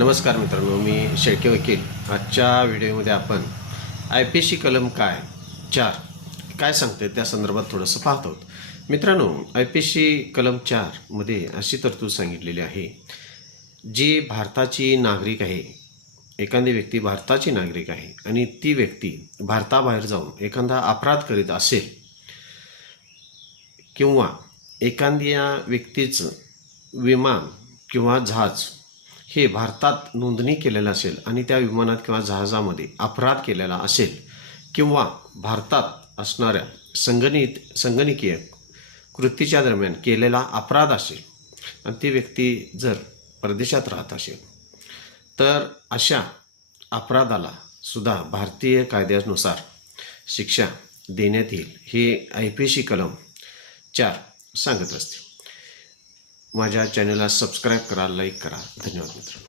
नमस्कार मित्रांनो, मी शेळके वकील. आजच्या व्हिडिओमध्ये आपण IPC कलम 4 काय सांगते त्या संदर्भात थोडंसं पाहत आहोत. मित्रांनो, IPC कलम 4 मध्ये अशी तरतूद सांगितलेली आहे, जी भारताची नागरिक आहे, एखादी व्यक्ती भारताची नागरिक आहे आणि ती व्यक्ती भारताबाहेर जाऊन एखादा अपराध करीत असेल किंवा एखाद्या व्यक्तीचं विमान किंवा जहाज हे भारतात नोंदणी केलेलं असेल आणि त्या विमानात किंवा जहाजामध्ये अपराध केलेला असेल किंवा भारतात असणाऱ्या संगणकीय कृतीच्या दरम्यान केलेला अपराध असेल आणि ती व्यक्ती जर परदेशात राहत असेल तर अशा अपराधाला सुद्धा भारतीय कायद्यानुसार शिक्षा देण्यात येईल, हे IPC कलम 4 सांगत असते. माझ्या चॅनलला सबस्क्राईब करा, लाईक करा. धन्यवाद मित्रांनो.